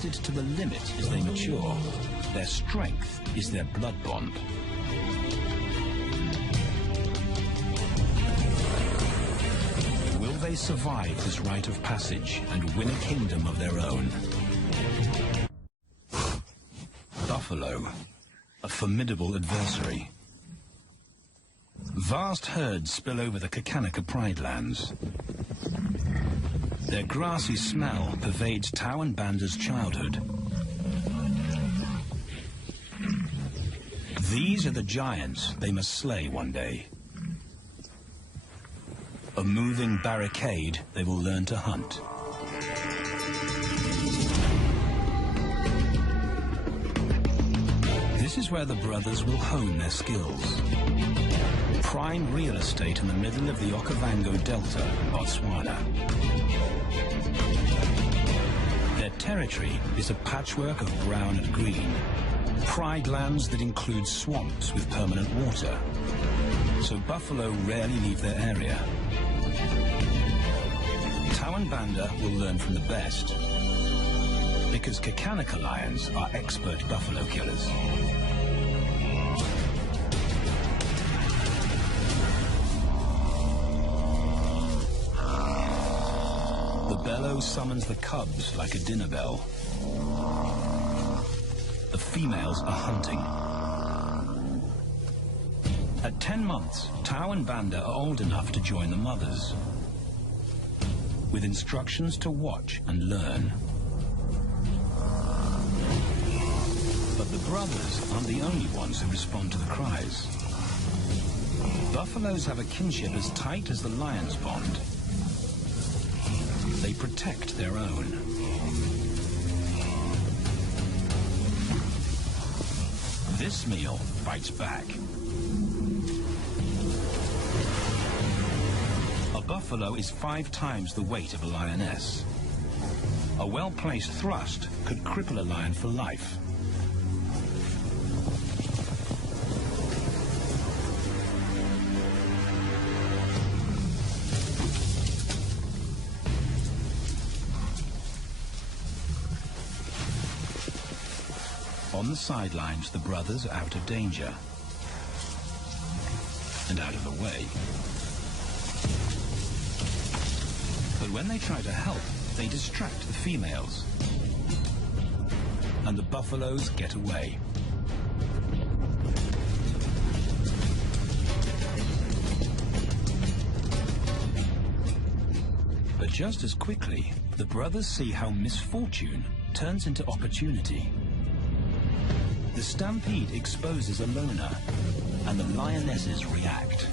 tested to the limit as they mature. Their strength is their blood bond. Will they survive this rite of passage and win a kingdom of their own? Buffalo, a formidable adversary. Vast herds spill over the Kênh Pride lands. Their grassy smell pervades Tao and Banda's childhood. These are the giants they must slay one day. A moving barricade they will learn to hunt. This is where the brothers will hone their skills. Prime real estate in the middle of the Okavango Delta, Botswana. Their territory is a patchwork of brown and green. Pride lands that include swamps with permanent water. So buffalo rarely leave their area. Tao and Banda will learn from the best, because Kênh lions are expert buffalo killers. The bellow summons the cubs like a dinner bell. The females are hunting. At 10 months, Tao and Banda are old enough to join the mothers, with instructions to watch and learn. But the brothers aren't the only ones who respond to the cries. Buffaloes have a kinship as tight as the lion's bond. They protect their own. This meal fights back. A buffalo is 5 times the weight of a lioness. A well-placed thrust could cripple a lion for life. On the sidelines, the brothers are out of danger and out of the way. But when they try to help, they distract the females, and the buffaloes get away. But just as quickly, the brothers see how misfortune turns into opportunity. The stampede exposes a loner, and the lionesses react.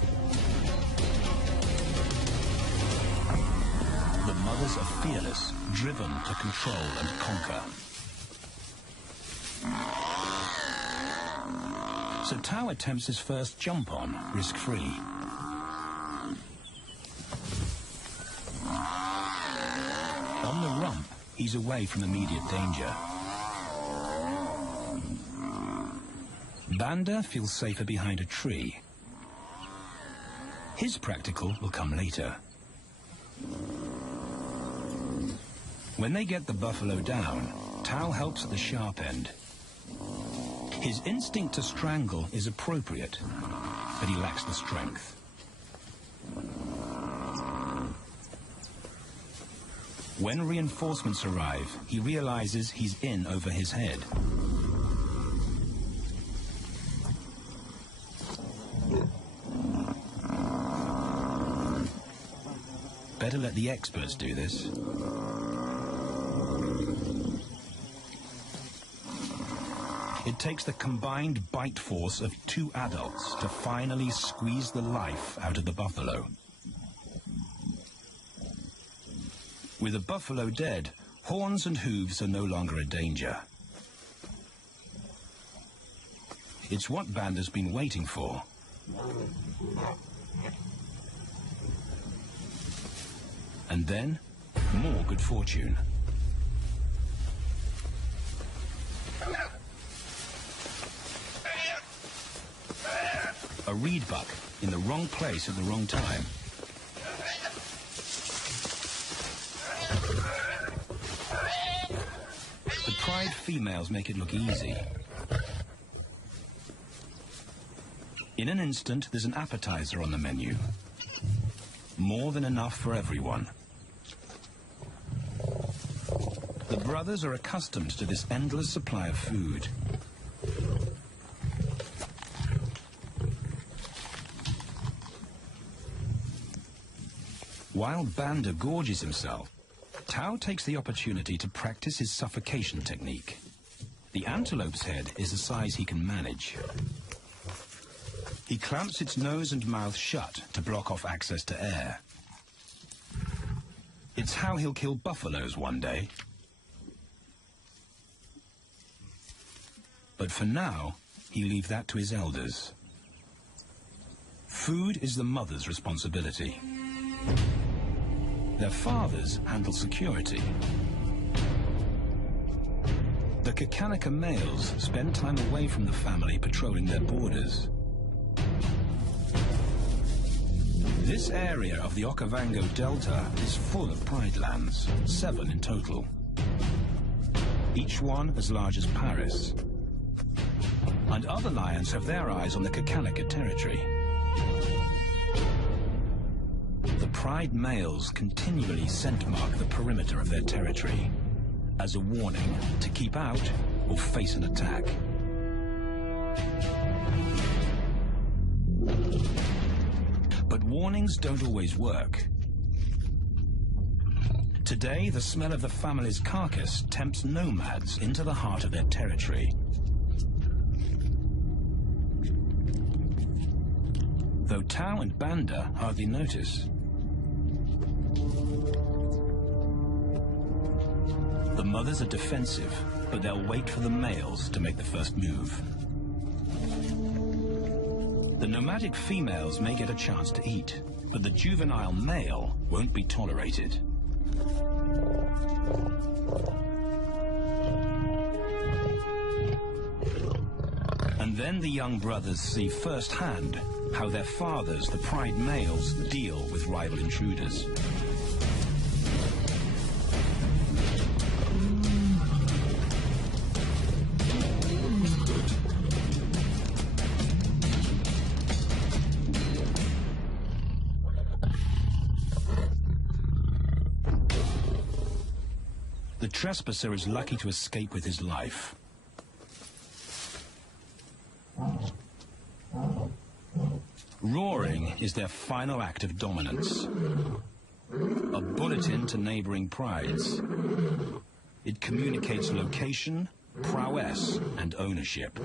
The mothers are fearless, driven to control and conquer. So Tao attempts his first jump on, risk-free. On the rump, he's away from immediate danger. Banda feels safer behind a tree. His practical will come later. When they get the buffalo down, Tao helps at the sharp end. His instinct to strangle is appropriate, but he lacks the strength. When reinforcements arrive, he realizes he's in over his head. Better let the experts do this. It takes the combined bite force of 2 adults to finally squeeze the life out of the buffalo. With the buffalo dead, horns and hooves are no longer a danger. It's what Banda's been waiting for. And then, more good fortune. A reed buck in the wrong place at the wrong time. The females make it look easy. In an instant, there's an appetizer on the menu. More than enough for everyone. The brothers are accustomed to this endless supply of food. While Banda gorges himself, Tao takes the opportunity to practice his suffocation technique. The antelope's head is the size he can manage. He clamps its nose and mouth shut to block off access to air. It's how he'll kill buffaloes one day. But for now, he leaves that to his elders. Food is the mother's responsibility. Their fathers handle security. The Kênh males spend time away from the family patrolling their borders. This area of the Okavango Delta is full of pride lands, 7 in total. Each one as large as Paris. And other lions have their eyes on the Kênh territory. The pride males continually scent mark the perimeter of their territory as a warning to keep out or face an attack. But warnings don't always work. Today, the smell of the family's carcass tempts nomads into the heart of their territory. Though Tao and Banda hardly notice. The mothers are defensive, but they'll wait for the males to make the first move. The nomadic females may get a chance to eat, but the juvenile male won't be tolerated. And then the young brothers see firsthand how their fathers, the pride males, deal with rival intruders. The trespasser is lucky to escape with his life. Roaring is their final act of dominance. A bulletin to neighboring prides. It communicates location, prowess, and ownership.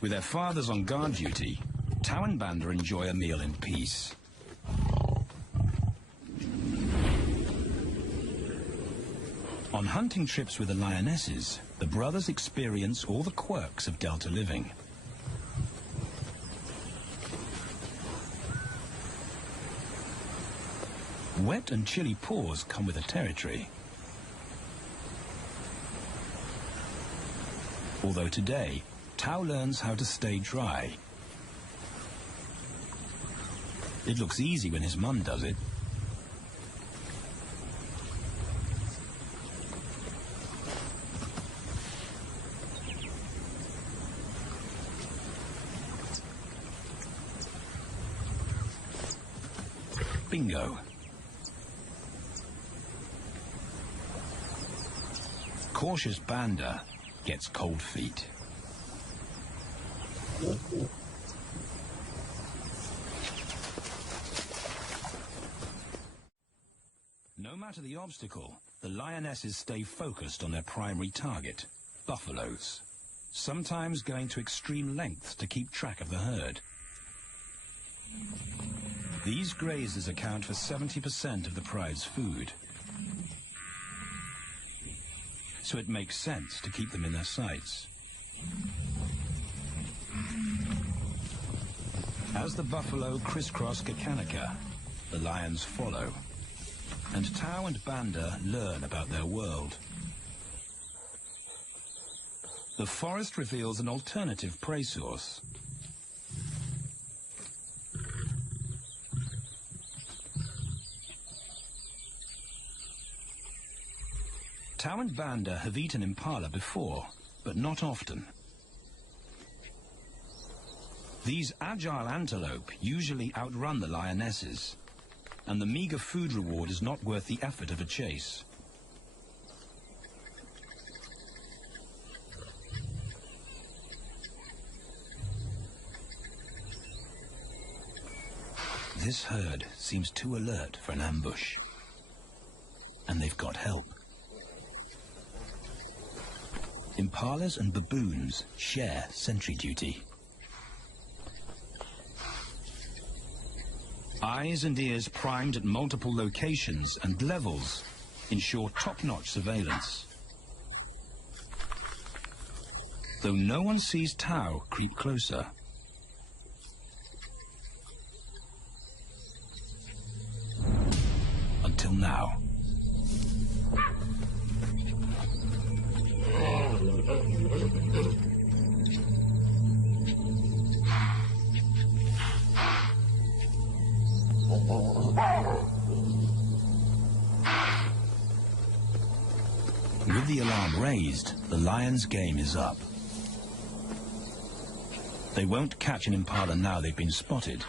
With their fathers on guard duty, Tao and Banda enjoy a meal in peace. On hunting trips with the lionesses, the brothers experience all the quirks of Delta living. Wet and chilly paws come with the territory. Although today, Tao learns how to stay dry. It looks easy when his mum does it. Bingo. Cautious Banda gets cold feet. No matter the obstacle, the lionesses stay focused on their primary target, buffaloes, sometimes going to extreme lengths to keep track of the herd. These grazers account for 70% of the pride's food. So it makes sense to keep them in their sights. As the buffalo crisscross Kênh, the lions follow, and Tao and Banda learn about their world. The forest reveals an alternative prey source. Tao and Banda have eaten impala before, but not often. These agile antelope usually outrun the lionesses, and the meager food reward is not worth the effort of a chase. This herd seems too alert for an ambush, and they've got help. Impalas and baboons share sentry duty. Eyes and ears primed at multiple locations and levels ensure top-notch surveillance. Though no one sees Tao creep closer. Until now. With the alarm raised, the lion's game is up. They won't catch an impala now they've been spotted.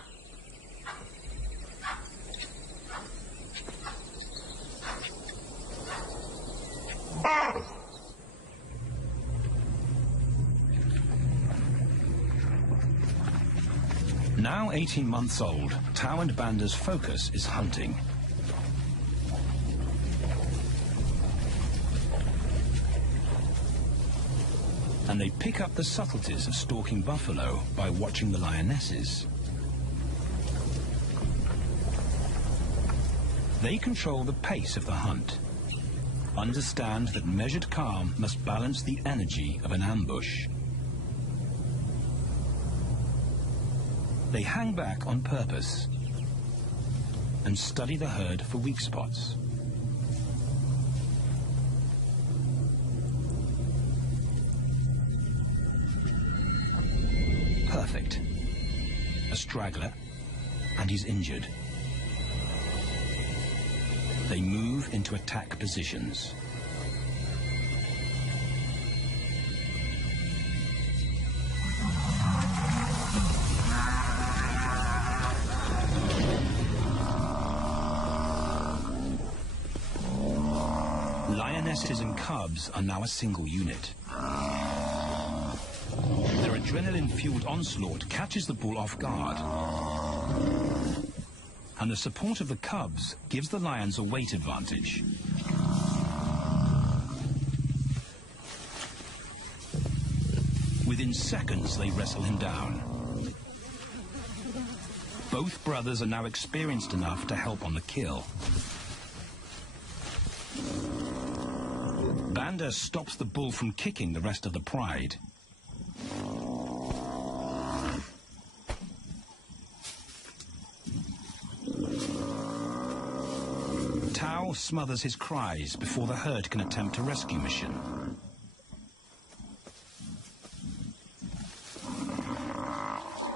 Now 18 months old, Tao and Banda's focus is hunting. And they pick up the subtleties of stalking buffalo by watching the lionesses. They control the pace of the hunt, understand that measured calm must balance the energy of an ambush. They hang back on purpose and study the herd for weak spots. Perfect. A straggler, and he's injured. They move into attack positions. Lionesses and cubs are now a single unit. Their adrenaline-fueled onslaught catches the bull off guard. And the support of the cubs gives the lions a weight advantage. Within seconds, they wrestle him down. Both brothers are now experienced enough to help on the kill. Banda stops the bull from kicking the rest of the pride. Tao smothers his cries before the herd can attempt a rescue mission.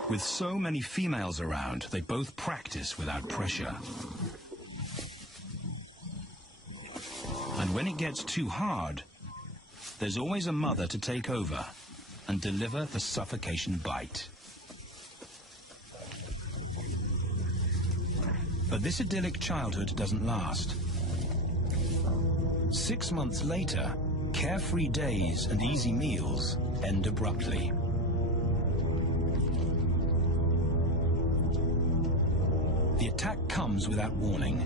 With so many females around, they both practice without pressure. And when it gets too hard, there's always a mother to take over and deliver the suffocation bite. But this idyllic childhood doesn't last. 6 months later, carefree days and easy meals end abruptly. The attack comes without warning.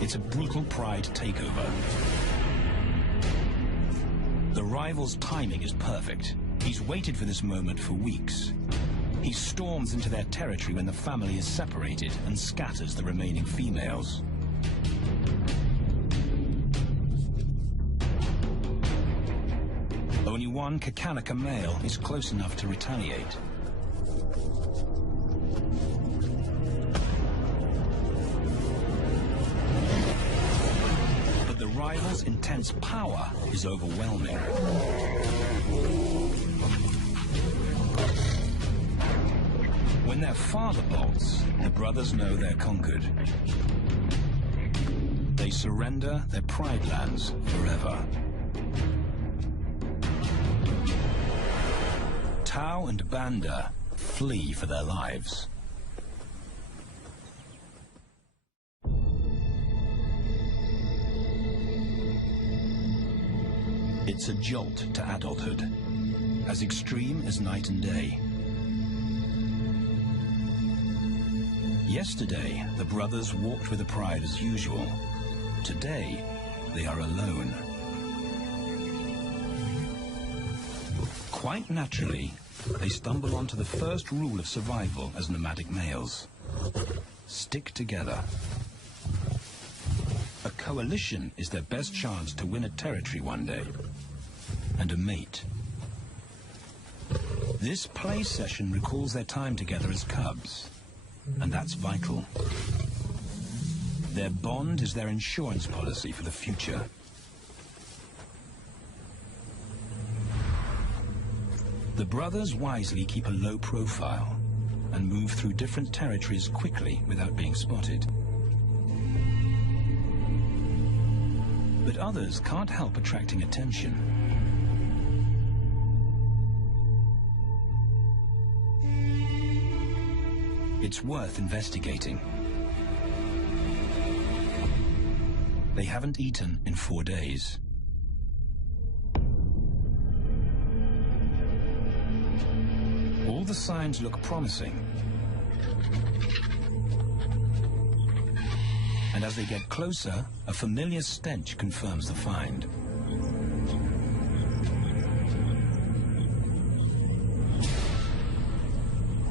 It's a brutal pride takeover. The rival's timing is perfect. He's waited for this moment for weeks. He storms into their territory when the family is separated and scatters the remaining females. Only one Kakanaka male is close enough to retaliate. But the rival's intense power is overwhelming. When their father bolts, the brothers know they're conquered. They surrender their pride lands forever. Tao and Banda flee for their lives. It's a jolt to adulthood, as extreme as night and day. Yesterday, the brothers walked with the pride as usual. Today, they are alone. Quite naturally, they stumble onto the first rule of survival as nomadic males. Stick together. A coalition is their best chance to win a territory one day, and a mate. This play session recalls their time together as cubs, and that's vital. Their bond is their insurance policy for the future. The brothers wisely keep a low profile and move through different territories quickly without being spotted. But others can't help attracting attention. It's worth investigating. They haven't eaten in 4 days. All the signs look promising. And as they get closer, a familiar stench confirms the find.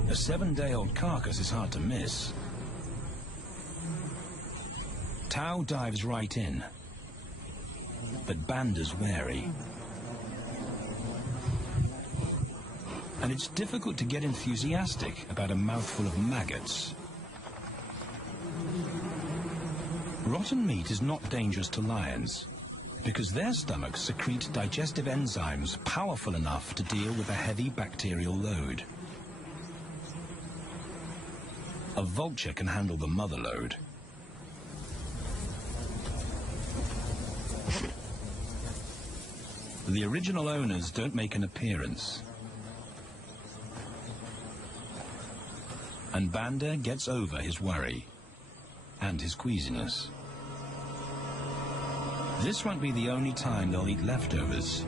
A 7-day-old carcass is hard to miss. Tao dives right in, but Banda's wary. And it's difficult to get enthusiastic about a mouthful of maggots. Rotten meat is not dangerous to lions, because their stomachs secrete digestive enzymes powerful enough to deal with a heavy bacterial load. A vulture can handle the mother load. The original owners don't make an appearance. And Banda gets over his worry and his queasiness. This won't be the only time they'll eat leftovers.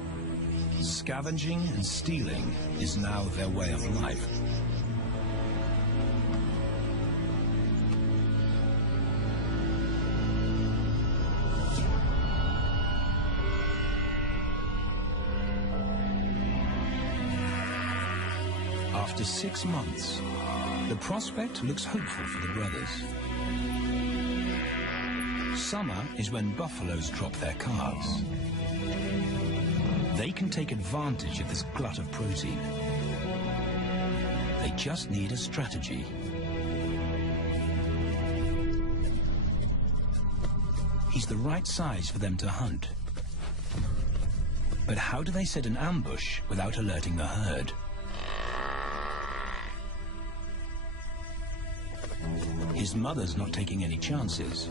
Scavenging and stealing is now their way of life. After 6 months, the prospect looks hopeful for the brothers. Summer is when buffaloes drop their calves. They can take advantage of this glut of protein. They just need a strategy. He's the right size for them to hunt. But how do they set an ambush without alerting the herd? His mother's not taking any chances.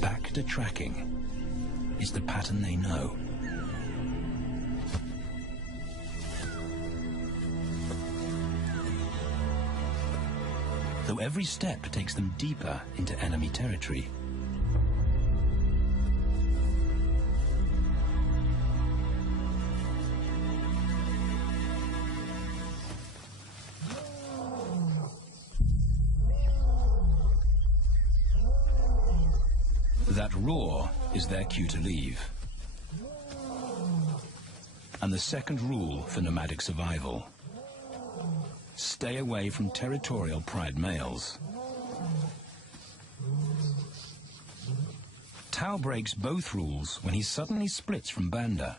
Back to tracking is the pattern they know. Though every step takes them deeper into enemy territory. That roar is their cue to leave. And the second rule for nomadic survival: stay away from territorial pride males. Tao breaks both rules when he suddenly splits from Banda.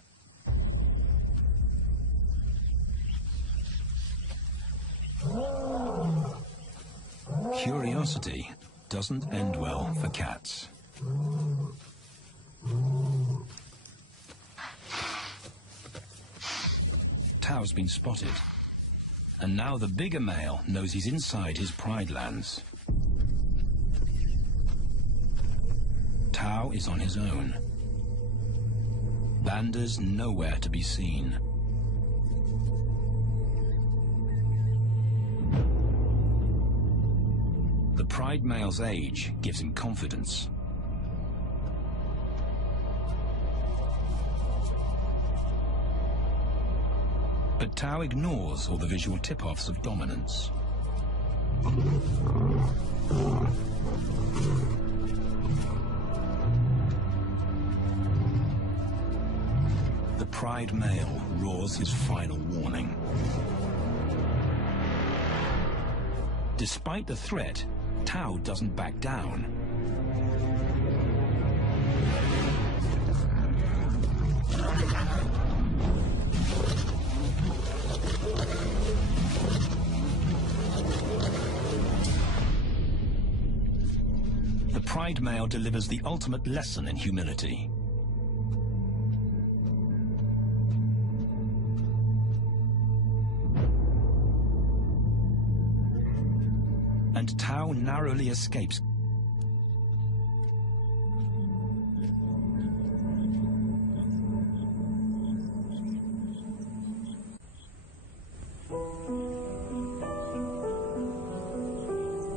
Curiosity doesn't end well for cats. Tao's been spotted, And now the bigger male knows he's inside his pride lands. Tao is on his own. Banda's nowhere to be seen. The pride male's age gives him confidence. But Tao ignores all the visual tip-offs of dominance. The pride male roars his final warning. Despite the threat, Tao doesn't back down. The pride male delivers the ultimate lesson in humility. And Tao narrowly escapes.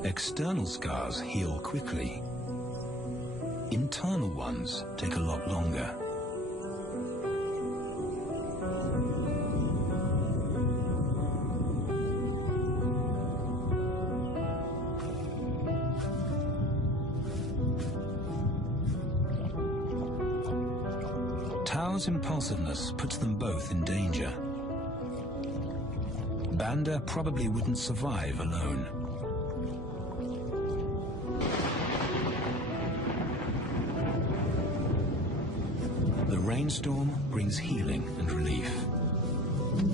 External scars heal quickly. Internal ones take a lot longer. Tao's impulsiveness puts them both in danger. Banda probably wouldn't survive alone. The rainstorm brings healing and relief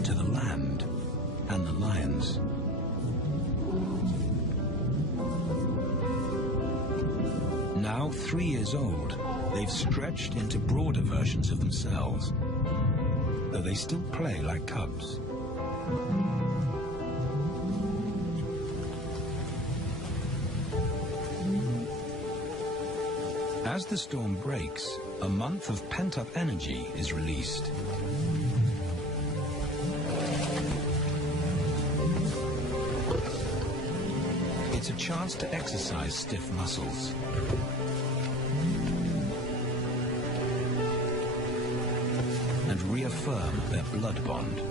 to the land and the lions. Now 3 years old, they've stretched into broader versions of themselves, though they still play like cubs. As the storm breaks, a month of pent-up energy is released. It's a chance to exercise stiff muscles. And reaffirm their blood bond.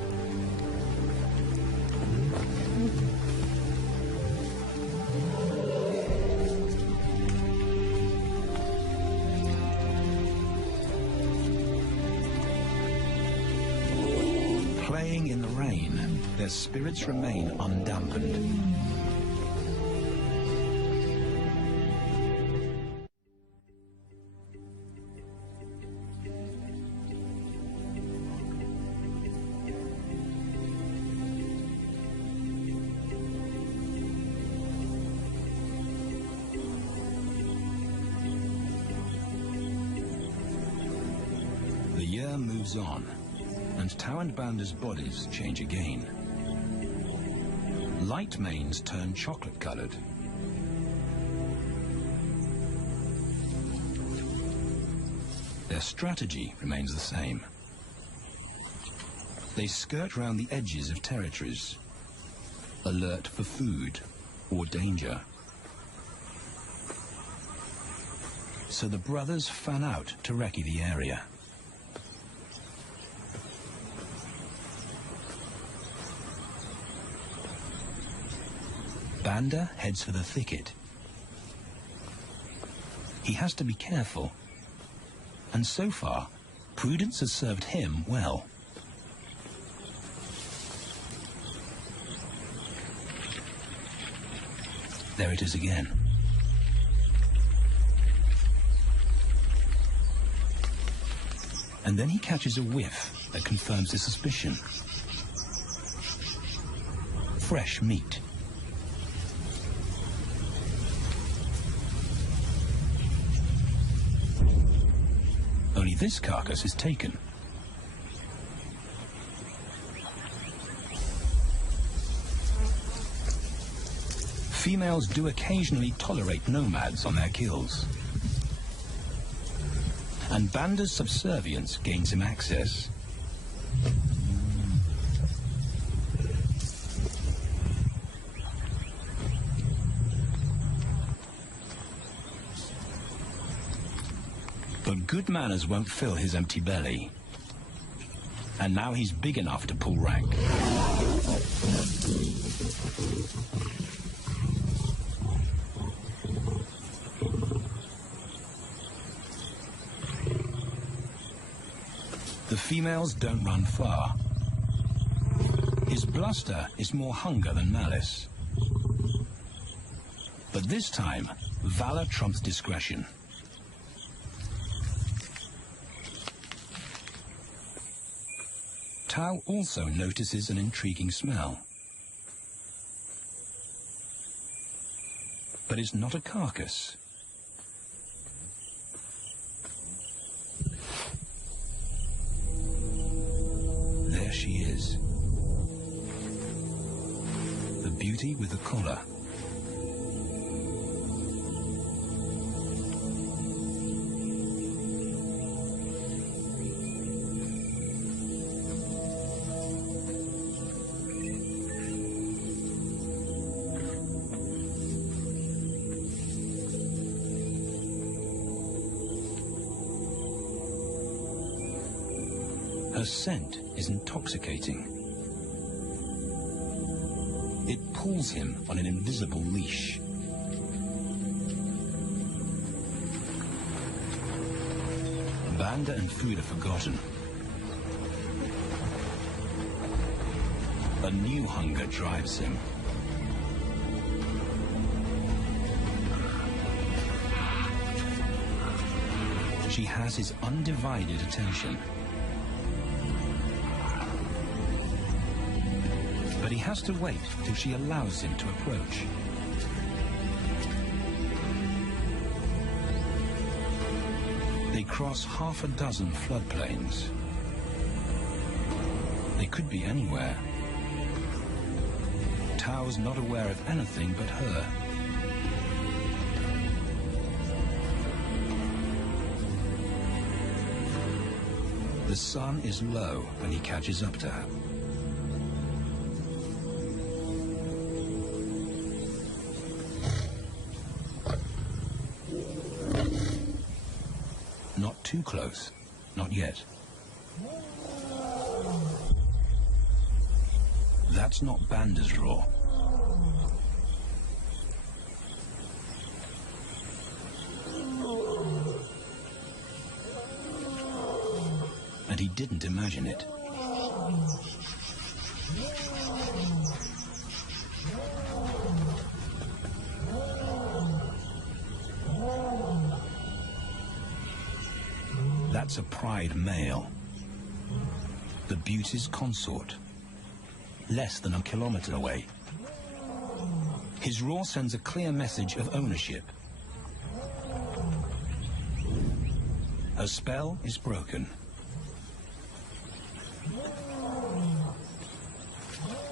Playing in the rain, their spirits remain undampened. The year moves on, and Tao and Banda's bodies change again. Light manes turn chocolate-colored. Their strategy remains the same. They skirt round the edges of territories, alert for food or danger. So the brothers fan out to recce the area. Banda heads for the thicket. He has to be careful, and so far, prudence has served him well. There it is again. And then he catches a whiff that confirms his suspicion. Fresh meat. Only this carcass is taken. Females do occasionally tolerate nomads on their kills. And Banda's subservience gains him access. But good manners won't fill his empty belly. And now he's big enough to pull rank. The females don't run far. His bluster is more hunger than malice. But this time, valor trumps discretion. Tao also notices an intriguing smell. But it's not a carcass. There she is. The beauty with the collar. Her scent is intoxicating. It pulls him on an invisible leash. Banda and food are forgotten. A new hunger drives him. She has his undivided attention. But he has to wait till she allows him to approach. They cross half a dozen floodplains. They could be anywhere. Tao's not aware of anything but her. The sun is low when he catches up to her. Not too close, not yet. That's not Banda's roar. And he didn't imagine it. That's a pride male. The beauty's consort. Less than a kilometer away. His roar sends a clear message of ownership. Her spell is broken.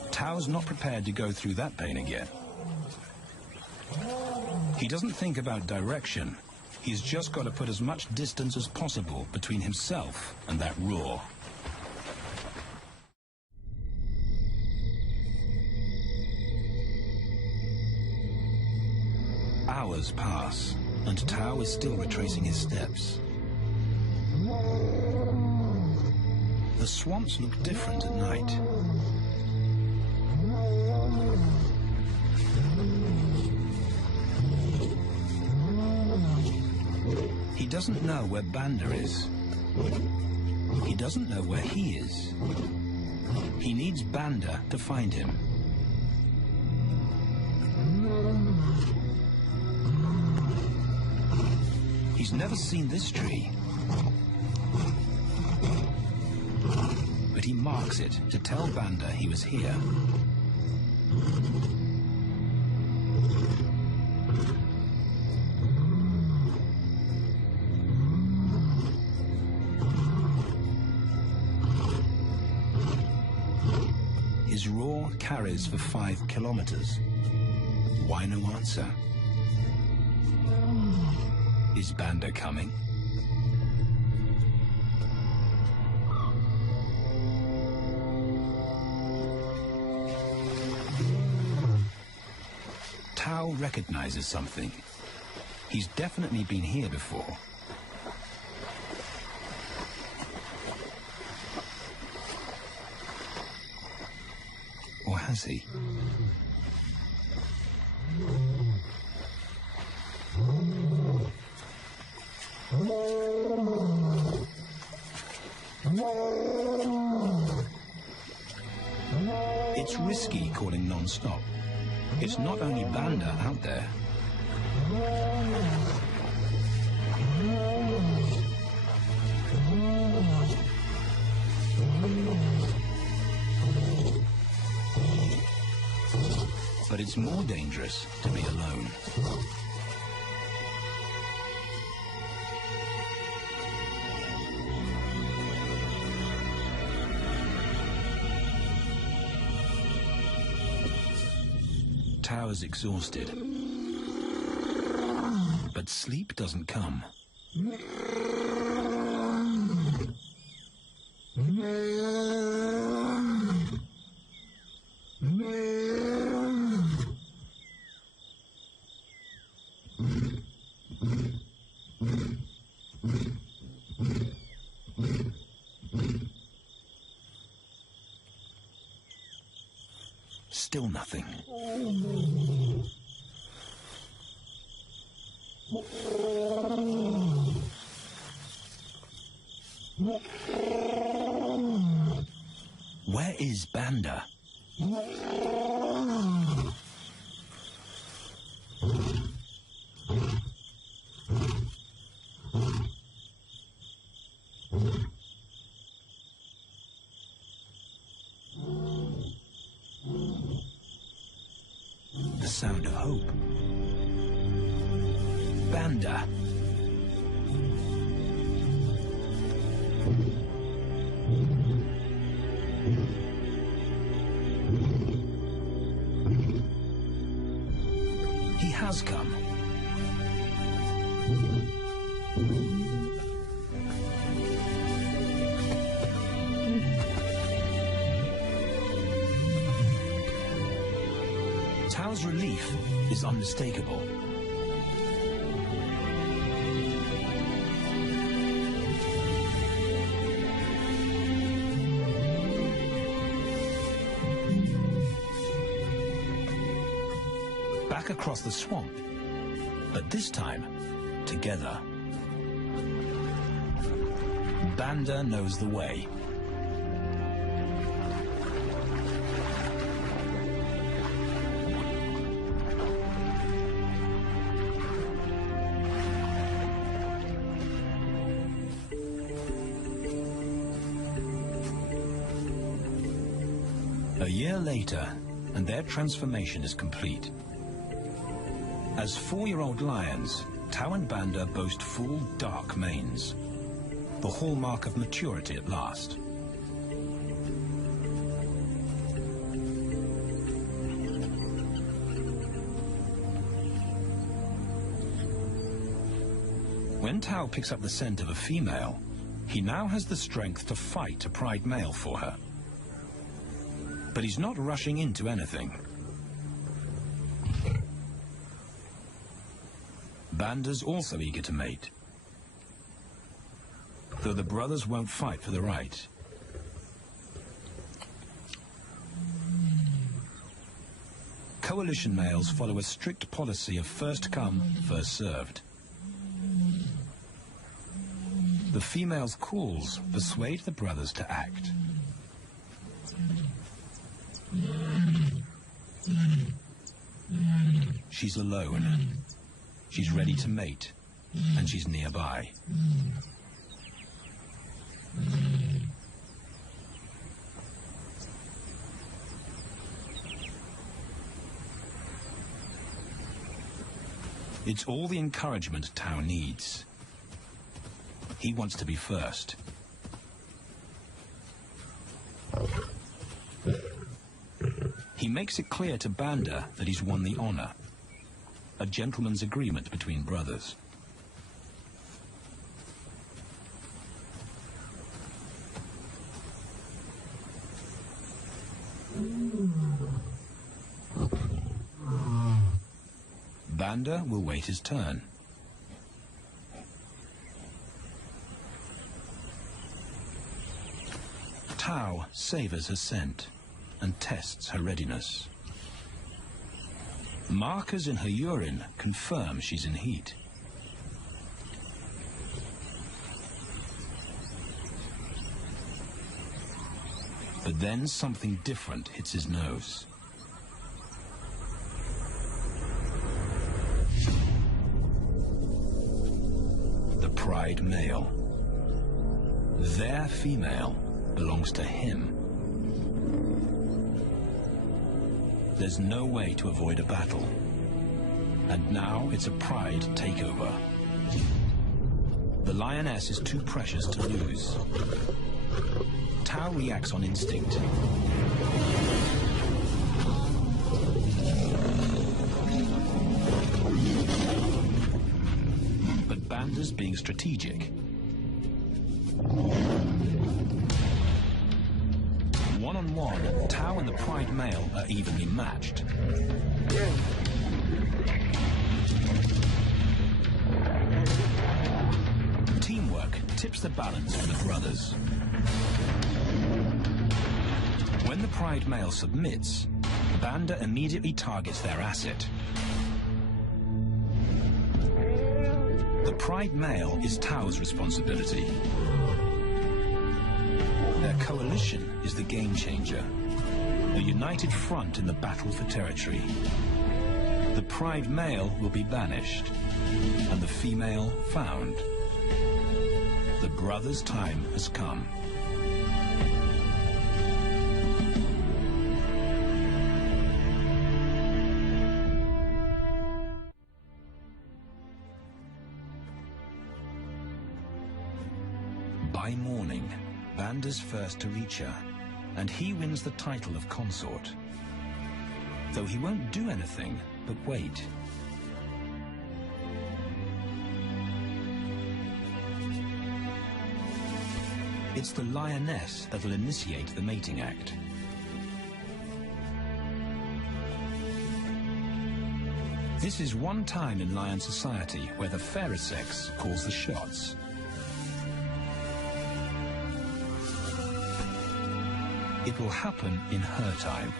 Tao's not prepared to go through that pain again. He doesn't think about direction. He's just got to put as much distance as possible between himself and that roar. Hours pass, and Tao is still retracing his steps. The swamps look different at night. He doesn't know where Banda is. He doesn't know where he is. He needs Banda to find him. He's never seen this tree. But he marks it to tell Banda he was here. His roar carries for 5 kilometers. Why no answer? Is Banda coming? Tao recognizes something. He's definitely been here before. Or has he? It's risky calling non-stop. It's not only Banda out there. But it's more dangerous to be alone. Tao is exhausted, but sleep doesn't come. Still nothing. Where is Banda? The sound of hope. Banda. He has come. Tao's relief is unmistakable. Back across the swamp, but this time, together. Banda knows the way. A year later, and their transformation is complete. As 4-year-old lions, Tao and Banda boast full, dark manes, the hallmark of maturity at last. When Tao picks up the scent of a female, he now has the strength to fight a pride male for her. But he's not rushing into anything. Banda's also eager to mate, though the brothers won't fight for the right. Coalition males follow a strict policy of first come, first served. The female's calls persuade the brothers to act. She's alone. She's ready to mate, and she's nearby. It's all the encouragement Tao needs. He wants to be first. He makes it clear to Banda that he's won the honor, a gentleman's agreement between brothers. Banda will wait his turn. Tao savors her scent and tests her readiness. Markers in her urine confirm she's in heat. But then something different hits his nose. The pride male. Their female belongs to him. There's no way to avoid a battle. And now it's a pride takeover. The lioness is too precious to lose. Tao reacts on instinct. But Banda's being strategic. One-on-one, Tao and the pride male are evenly matched. Teamwork tips the balance for the brothers. When the pride male submits, Banda immediately targets their asset. The pride male is Tao's responsibility. Their coalition is the game changer, a united front in the battle for territory. The pride male will be banished, and the female found. The brothers' time has come. By morning, Banda's first to reach her, and he wins the title of consort. Though he won't do anything but wait. It's the lioness that will initiate the mating act. This is one time in lion society where the fairer sex calls the shots. It will happen in her time,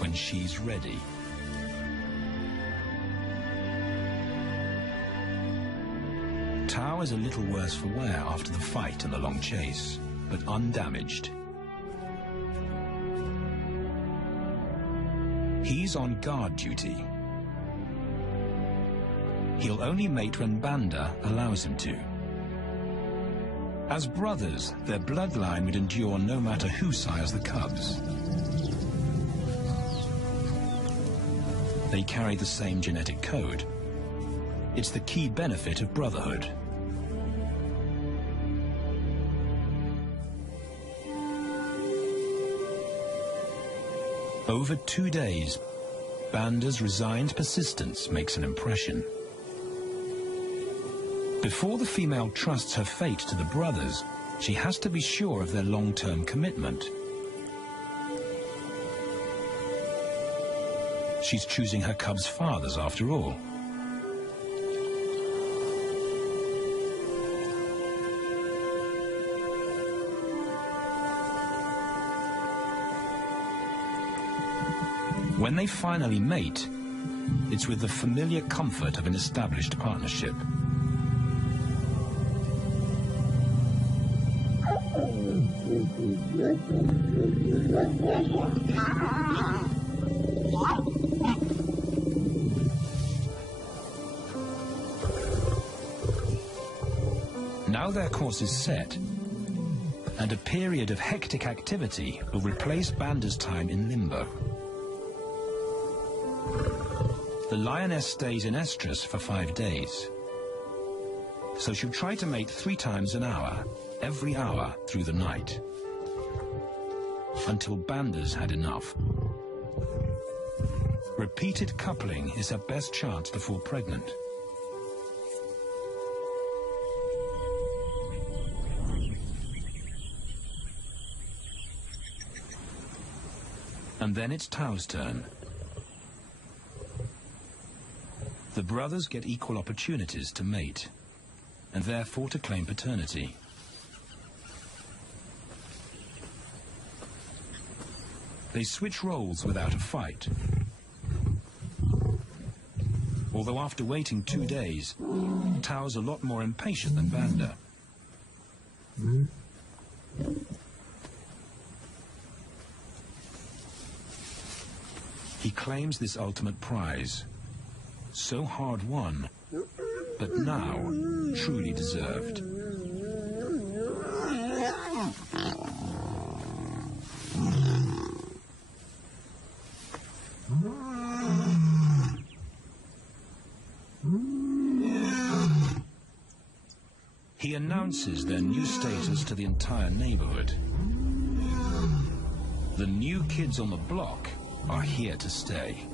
when she's ready. Tao is a little worse for wear after the fight and the long chase, but undamaged. He's on guard duty. He'll only mate when Banda allows him to. As brothers, their bloodline would endure no matter who sires the cubs. They carry the same genetic code. It's the key benefit of brotherhood. Over 2 days, Banda's resigned persistence makes an impression. Before the female trusts her fate to the brothers, she has to be sure of their long-term commitment. She's choosing her cubs' fathers after all. When they finally mate, it's with the familiar comfort of an established partnership. Now their course is set, and a period of hectic activity will replace Banda's time in limbo. The lioness stays in estrus for 5 days, so she'll try to mate 3 times an hour, every hour through the night, until Banda's had enough. Repeated coupling is her best chance to fall pregnant. And then it's Tao's turn. The brothers get equal opportunities to mate, and therefore to claim paternity. They switch roles without a fight. Although after waiting 2 days, Tao's a lot more impatient than Banda. He claims this ultimate prize, so hard won, but now truly deserved. He announces their new status to the entire neighborhood. The new kids on the block are here to stay.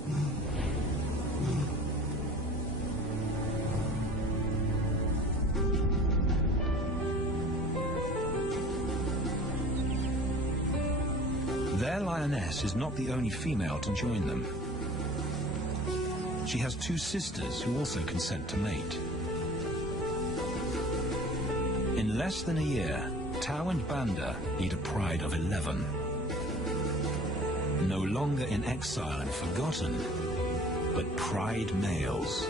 Their lioness is not the only female to join them. She has 2 sisters who also consent to mate. In less than a year, Tao and Banda lead a pride of 11. No longer in exile and forgotten, but pride males,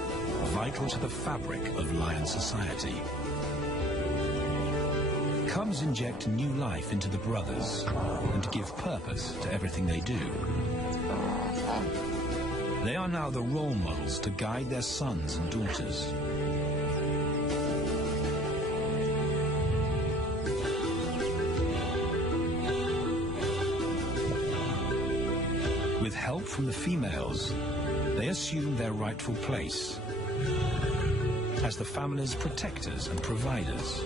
vital to the fabric of lion society. Cubs inject new life into the brothers and give purpose to everything they do. They are now the role models to guide their sons and daughters. With help from the females, they assume their rightful place as the family's protectors and providers.